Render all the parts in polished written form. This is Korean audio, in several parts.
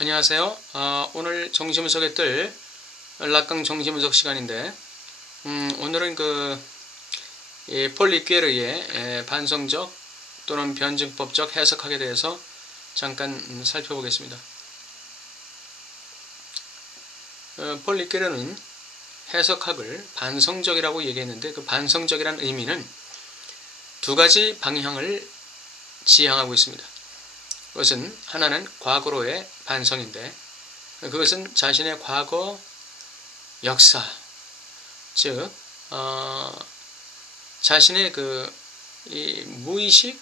안녕하세요. 오늘 정시분석에 뜰 락강 정시분석 시간인데, 오늘은 폴 리퀘르의 반성적 또는 변증법적 해석학에 대해서 잠깐 살펴보겠습니다. 폴 리퀘르는 해석학을 반성적이라고 얘기했는데, 그 반성적이라는 의미는 두 가지 방향을 지향하고 있습니다. 그것은 하나는 과거로의 반성인데, 그것은 자신의 과거 역사, 즉 자신의 이 무의식,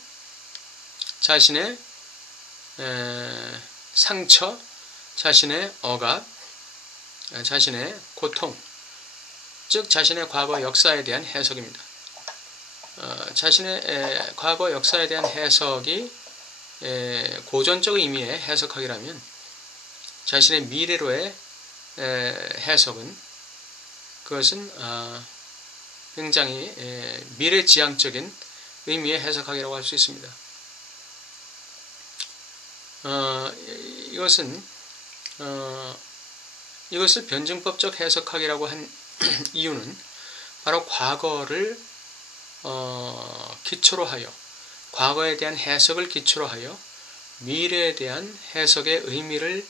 자신의 상처, 자신의 억압, 자신의 고통, 즉 자신의 과거 역사에 대한 해석입니다. 자신의 과거 역사에 대한 해석이 고전적 의미의 해석학이라면, 자신의 미래로의 해석은 그것은 굉장히 미래지향적인 의미의 해석학이라고 할 수 있습니다. 이것을 변증법적 해석학이라고 한 이유는 바로 과거를 기초로 하여, 과거에 대한 해석을 기초로 하여 미래에 대한 해석의 의미를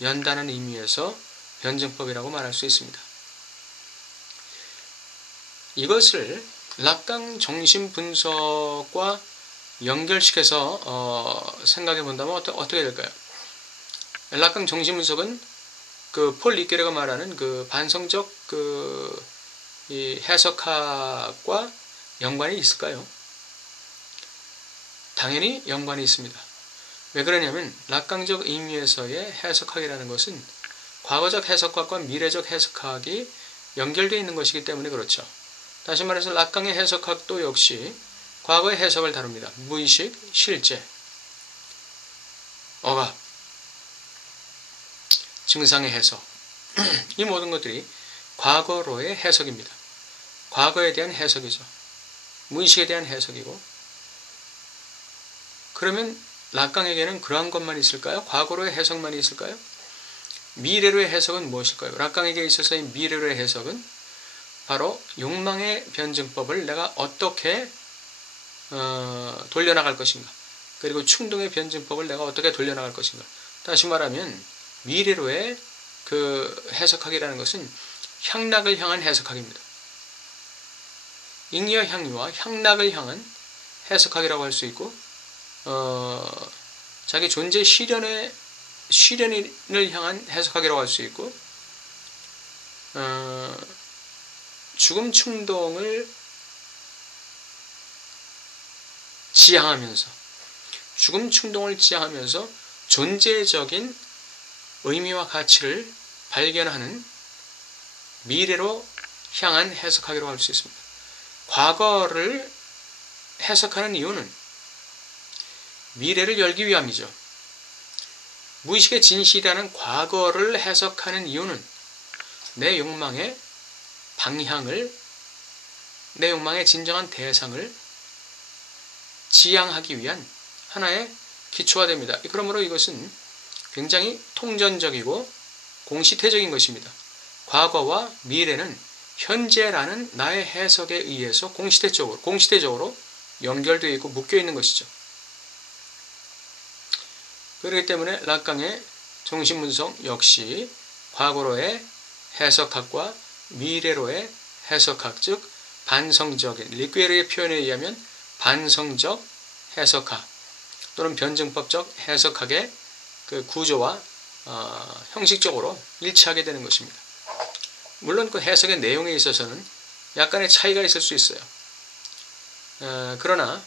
연다는 의미에서 변증법이라고 말할 수 있습니다. 이것을 락강 정신분석과 연결시켜서 생각해 본다면 어떻게 될까요? 락강 정신분석은 폴 리퀘르가 말하는 반성적 이 해석학과 연관이 있을까요? 당연히 연관이 있습니다. 왜 그러냐면 락강적 의미에서의 해석학이라는 것은 과거적 해석학과 미래적 해석학이 연결되어 있는 것이기 때문에 그렇죠. 다시 말해서 락강의 해석학도 역시 과거의 해석을 다룹니다. 무의식, 실제, 억압, 증상의 해석, 이 모든 것들이 과거로의 해석입니다. 과거에 대한 해석이죠. 무의식에 대한 해석이고, 그러면 락강에게는 그러한 것만 있을까요? 과거로의 해석만 있을까요? 미래로의 해석은 무엇일까요? 락강에게 있어서의 미래로의 해석은 바로 욕망의 변증법을 내가 어떻게 돌려나갈 것인가, 그리고 충동의 변증법을 내가 어떻게 돌려나갈 것인가. 다시 말하면 미래로의 해석학이라는 것은 향락을 향한 해석학입니다. 잉여 향유와 향락을 향한 해석학이라고 할 수 있고, 자기 존재 실현을 향한 해석학이라고 할 수 있고, 죽음 충동을 지향하면서 존재적인 의미와 가치를 발견하는 미래로 향한 해석학이라고 할 수 있습니다. 과거를 해석하는 이유는 미래를 열기 위함이죠. 무의식의 진실이라는 과거를 해석하는 이유는 내 욕망의 방향을, 내 욕망의 진정한 대상을 지향하기 위한 하나의 기초가 됩니다. 그러므로 이것은 굉장히 통전적이고 공시태적인 것입니다. 과거와 미래는 현재라는 나의 해석에 의해서 공시태적으로 연결되어 있고 묶여 있는 것이죠. 그렇기 때문에 락강의 정신분석 역시 과거로의 해석학과 미래로의 해석학, 즉 반성적인, 리퀘르의 표현에 의하면 반성적 해석학 또는 변증법적 해석학의 구조와 형식적으로 일치하게 되는 것입니다. 물론 해석의 내용에 있어서는 약간의 차이가 있을 수 있어요. 그러나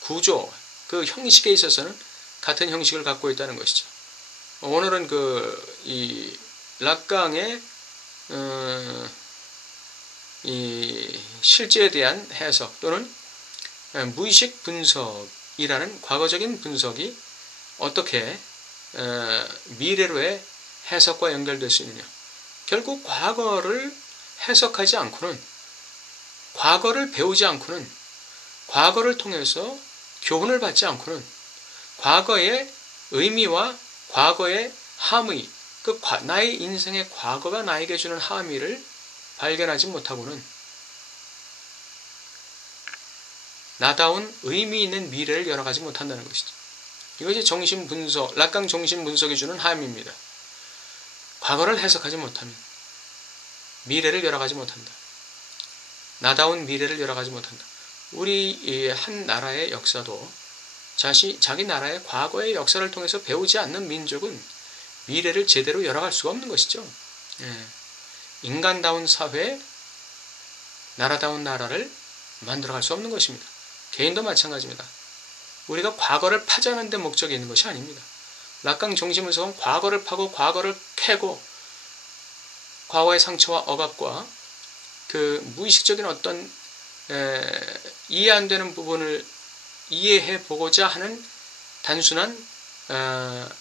구조, 형식에 있어서는 같은 형식을 갖고 있다는 것이죠. 오늘은 이 락강의 이 실제에 대한 해석 또는 무의식 분석이라는 과거적인 분석이 어떻게 미래로의 해석과 연결될 수 있느냐. 결국 과거를 해석하지 않고는, 과거를 배우지 않고는, 과거를 통해서 교훈을 받지 않고는 과거의 의미와 과거의 함의, 나의 인생의 과거가 나에게 주는 함의를 발견하지 못하고는 나다운 의미 있는 미래를 열어가지 못한다는 것이죠. 이것이 정신분석, 락강 정신분석이 주는 함의입니다. 과거를 해석하지 못하면 미래를 열어가지 못한다. 나다운 미래를 열어가지 못한다. 우리 한 나라의 역사도 자기 나라의 과거의 역사를 통해서 배우지 않는 민족은 미래를 제대로 열어갈 수가 없는 것이죠. 인간다운 사회, 나라다운 나라를 만들어갈 수 없는 것입니다. 개인도 마찬가지입니다. 우리가 과거를 파자는 데 목적이 있는 것이 아닙니다. 락강 정신분석은 과거를 파고 과거를 캐고 과거의 상처와 억압과 그 무의식적인 어떤 이해 안 되는 부분을 이해해 보고자 하는 단순한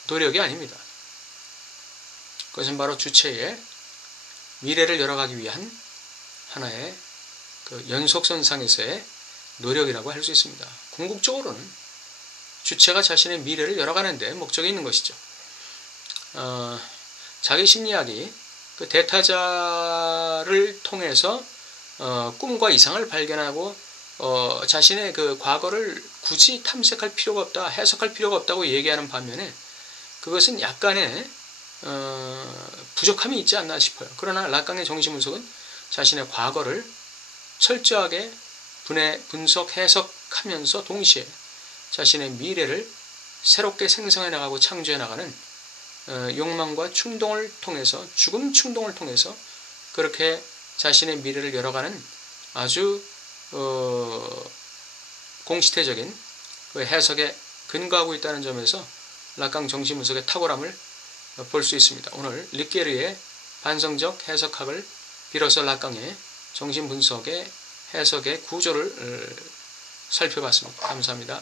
노력이 아닙니다. 그것은 바로 주체의 미래를 열어가기 위한 하나의 그 연속선상에서의 노력이라고 할 수 있습니다. 궁극적으로는 주체가 자신의 미래를 열어가는 데 목적이 있는 것이죠. 자기 심리학이 그 대타자를 통해서 꿈과 이상을 발견하고 자신의 그 과거를 굳이 탐색할 필요가 없다, 해석할 필요가 없다고 얘기하는 반면에 그것은 약간의 부족함이 있지 않나 싶어요. 그러나 락강의 정신분석은 자신의 과거를 철저하게 분석, 해석하면서 동시에 자신의 미래를 새롭게 생성해 나가고 창조해 나가는 욕망과 충동을 통해서, 죽음 충동을 통해서 그렇게 자신의 미래를 열어가는 아주 공시태적인 그 해석에 근거하고 있다는 점에서 락강 정신분석의 탁월함을 볼 수 있습니다. 오늘 리케르의 반성적 해석학을 빌어서 락강의 정신분석의 해석의 구조를 살펴봤습니다. 감사합니다.